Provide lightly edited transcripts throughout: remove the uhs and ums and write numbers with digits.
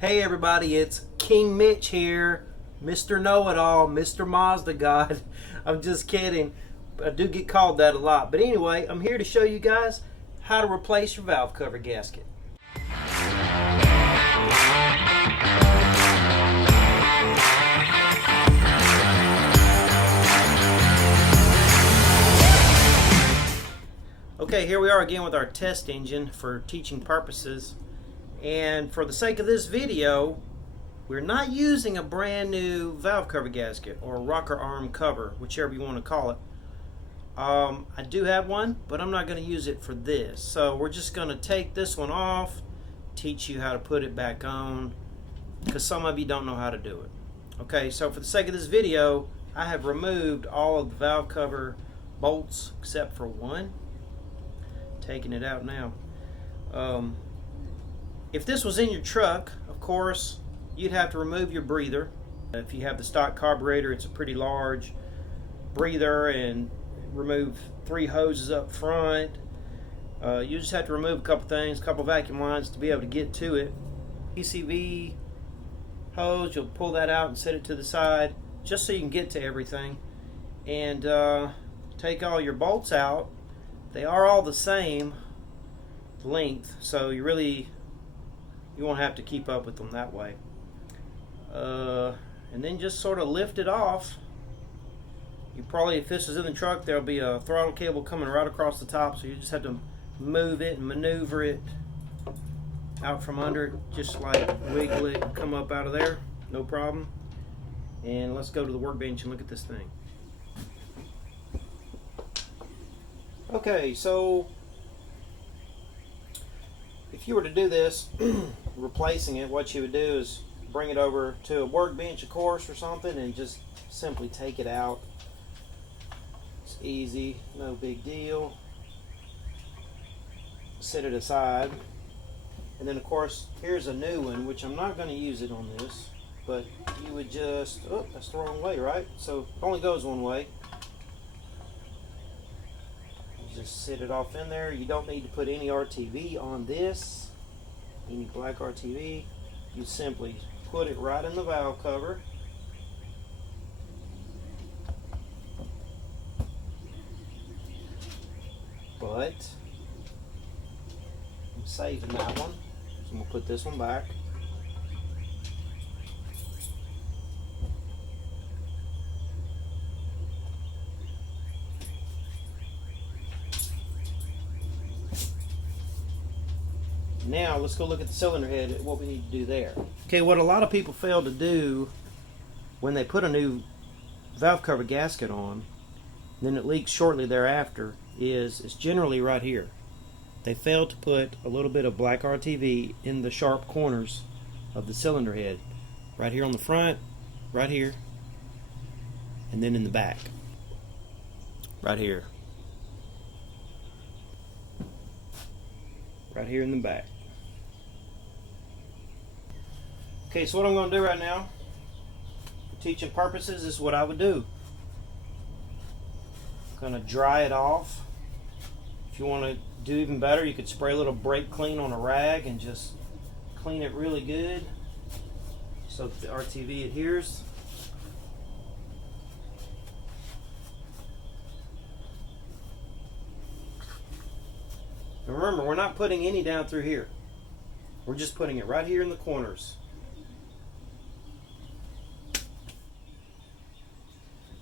Hey everybody, it's King Mitch here, Mr. Know-It-All, Mr. Mazda God. I'm just kidding. I do get called that a lot. But anyway, I'm here to show you guys how to replace your valve cover gasket. Okay, here we are again with our test engine for teaching purposes. And for the sake of this video, we're not using a brand new valve cover gasket or rocker arm cover, whichever you want to call it. I do have one, but I'm not going to use it for this. So we're just going to take this one off, teach you how to put it back on, because some of you don't know how to do it. Okay, so for the sake of this video, I have removed all of the valve cover bolts except for one. Taking it out now. If this was in your truck, of course, you'd have to remove your breather. If you have the stock carburetor, it's a pretty large breather, and remove 3 hoses up front. You just have to remove a couple things, a couple vacuum lines to be able to get to it. PCV hose, you'll pull that out and set it to the side just so you can get to everything. And take all your bolts out. They are all the same length, so you won't have to keep up with them that way. And then just sort of lift it off. You probably, if this is in the truck, there'll be a throttle cable coming right across the top, so you just have to move it and maneuver it out from under it, just like wiggle it and come up out of there, no problem. And let's go to the workbench and look at this thing. Okay, so if you were to do this, replacing it, what you would do is bring it over to a workbench, of course, or something, and just simply take it out. It's easy, no big deal. Set it aside. And then, of course, here's a new one, which I'm not going to use it on this, but you would just, oh, that's the wrong way, right? So it only goes one way. Just set it off in there. You don't need to put any RTV on this, any black RTV. You simply put it right in the valve cover. But I'm saving that one, so I'm going to put this one back. Now let's go look at the cylinder head and what we need to do there. Okay, what a lot of people fail to do when they put a new valve cover gasket on, then it leaks shortly thereafter, is it's generally right here. They fail to put a little bit of black RTV in the sharp corners of the cylinder head. Right here on the front, right here, and then in the back. Right here. Right here in the back. Okay, so what I'm going to do right now, for teaching purposes, is what I would do. I'm going to dry it off. If you want to do even better, you could spray a little brake clean on a rag and just clean it really good so that the RTV adheres. And remember, we're not putting any down through here. We're just putting it right here in the corners.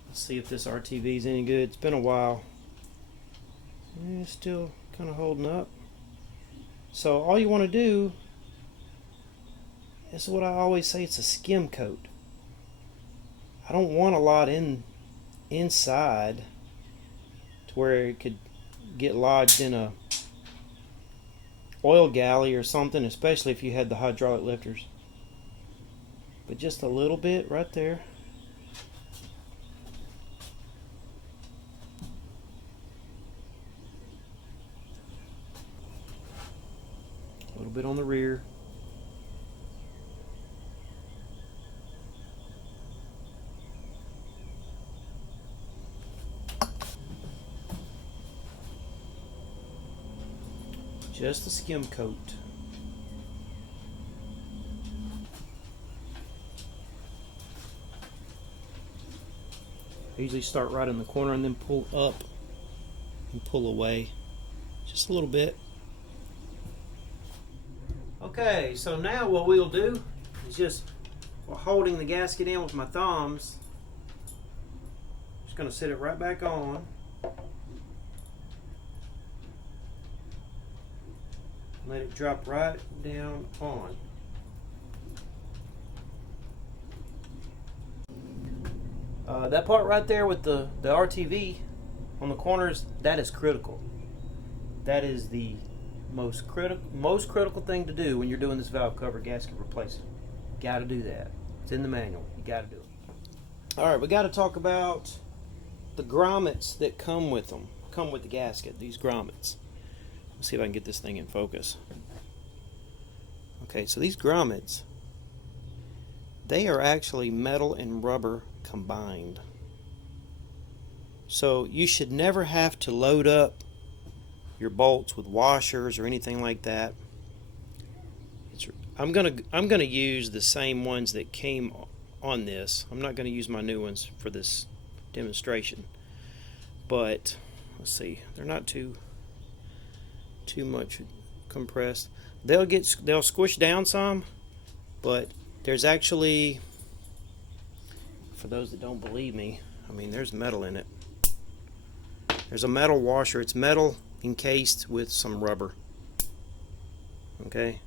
Let's see if this RTV is any good. It's been a while. It's still kind of holding up. So all you want to do is what I always say, it's a skim coat. I don't want a lot inside to where it could get lodged in a oil galley or something, especially if you had the hydraulic lifters. But just a little bit right there. A little bit on the rear. Just a skim coat. I usually start right in the corner and then pull up and pull away just a little bit. Okay, so now what we'll do is just, while holding the gasket in with my thumbs, just going to set it right back on. Let it drop right down on. That part right there with the RTV on the corners, that is critical. That is the most critical thing to do when you're doing this valve cover gasket replacement. Got to do that. It's in the manual. You got to do it. All right, we got to talk about the grommets that come with them. Come with the gasket. These grommets. Let's see if I can get this thing in focus. Okay, so these grommets, they are actually metal and rubber combined. So you should never have to load up your bolts with washers or anything like that. I'm gonna use the same ones that came on this. I'm not gonna use my new ones for this demonstration. But let's see, they're not too much compressed. They'll squish down some, but there's actually, for those that don't believe me, I mean, there's metal in it. There's a metal washer. It's metal encased with some rubber. Okay?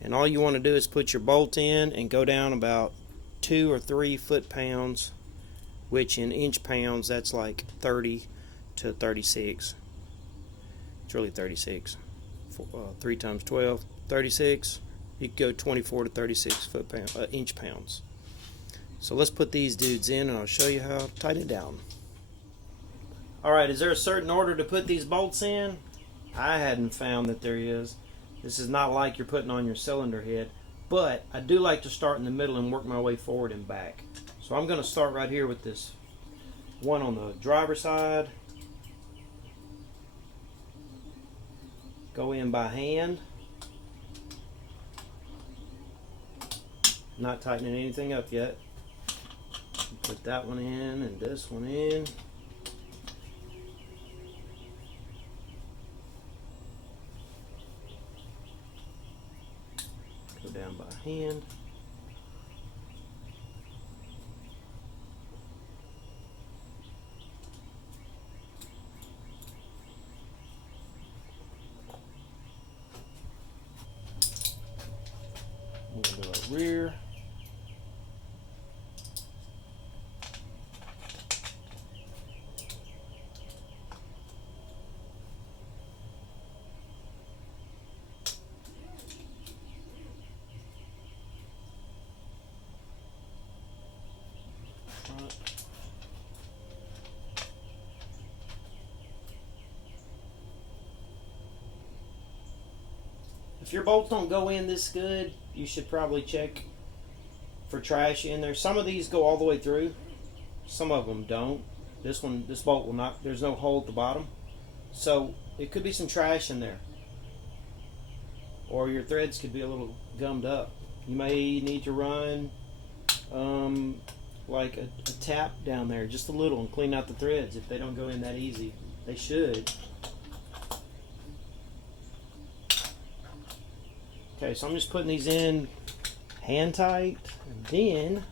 And all you want to do is put your bolt in and go down about 2 or 3 foot-pounds, which in inch pounds, that's like 30 to 36. It's really 36. 3 times 12, 36. You could go 24 to 36 inch pounds. So let's put these dudes in and I'll show you how to tighten it down. Alright, is there a certain order to put these bolts in? I hadn't found that there is. This is not like you're putting on your cylinder head, but I do like to start in the middle and work my way forward and back. So I'm going to start right here with this one on the driver's side. Go in by hand. Not tightening anything up yet. Put that one in and this one in. Go down by hand. We'll do our rear. If your bolts don't go in this good, you should probably check for trash in there. Some of these go all the way through. Some of them don't. This bolt will not. There's no hole at the bottom. So it could be some trash in there. Or your threads could be a little gummed up. You may need to run like a tap down there just a little and clean out the threads if they don't go in that easy. They should. Okay, so I'm just putting these in hand tight, and then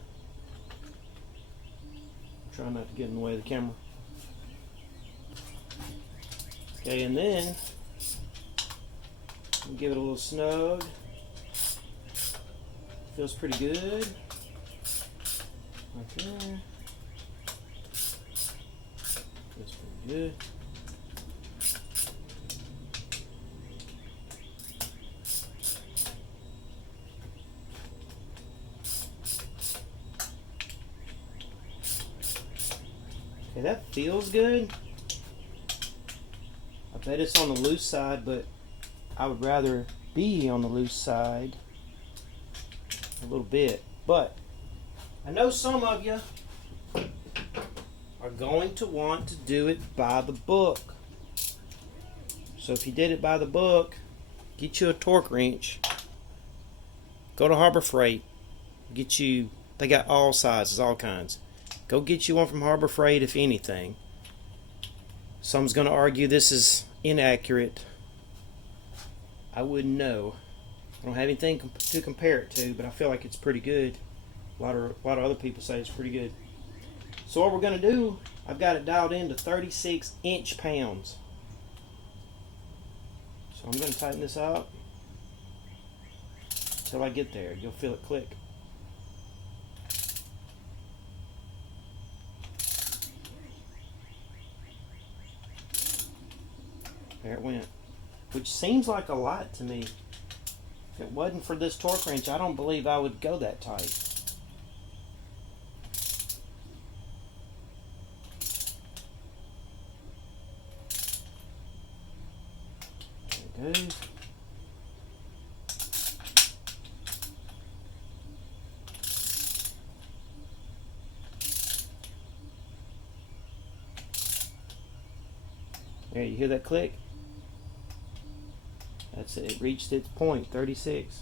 try not to get in the way of the camera. Okay, and then give it a little snug. Feels pretty good. Right there. Feels pretty good. Okay, that feels good. I bet it's on the loose side, but I would rather be on the loose side a little bit. But I know some of you are going to want to do it by the book. So if you did it by the book, get you a torque wrench. Go to Harbor Freight. Get you, they got all sizes, all kinds. Go get you one from Harbor Freight, if anything. Someone's going to argue this is inaccurate. I wouldn't know. I don't have anything to compare it to, but I feel like it's pretty good. A lot of other people say it's pretty good. So what we're going to do, I've got it dialed in to 36 inch-pounds. So I'm going to tighten this up until I get there. You'll feel it click. There it went. Which seems like a lot to me. If it wasn't for this torque wrench, I don't believe I would go that tight. There it goes. There, you hear that click? That's it. It reached its point, 36.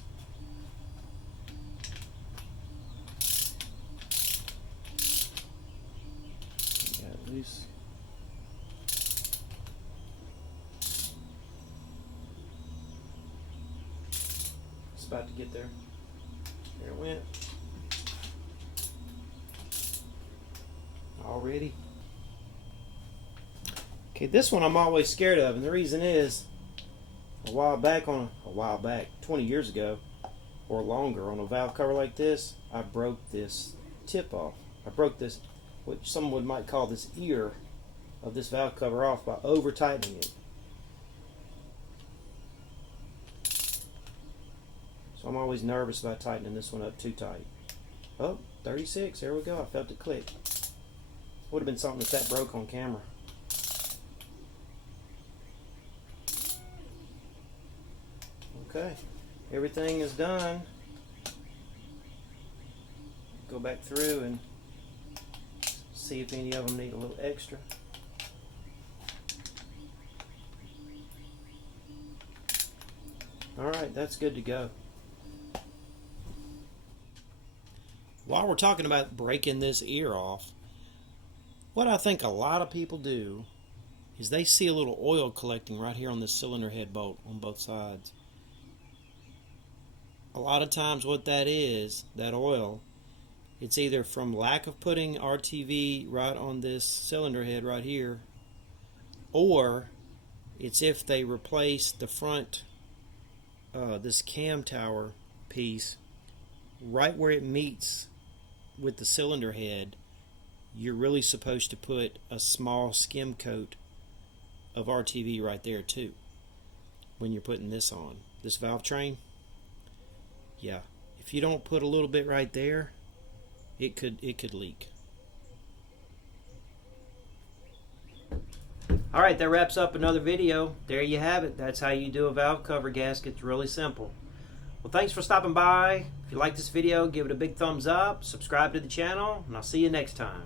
Got it loose. It's about to get there. There it went. Already. Okay, this one I'm always scared of, and the reason is, a while back, 20 years ago or longer, on a valve cover like this, I broke this tip off. I broke this, what someone might call this ear of this valve cover off by over tightening it. So I'm always nervous about tightening this one up too tight. Oh, 36, there we go, I felt it click. Would have been something if that broke on camera. Okay, everything is done. Go back through and see if any of them need a little extra. Alright, that's good to go. While we're talking about breaking this ear off, what I think a lot of people do is they see a little oil collecting right here on this cylinder head bolt on both sides. A lot of times what that is, that oil, it's either from lack of putting RTV right on this cylinder head right here, or it's if they replace the front, this cam tower piece, right where it meets with the cylinder head, you're really supposed to put a small skim coat of RTV right there too when you're putting this on. This valve train, yeah, if you don't put a little bit right there, it could leak. Alright, that wraps up another video. There you have it. That's how you do a valve cover gasket. It's really simple. Well, thanks for stopping by. If you like this video, give it a big thumbs up, subscribe to the channel, and I'll see you next time.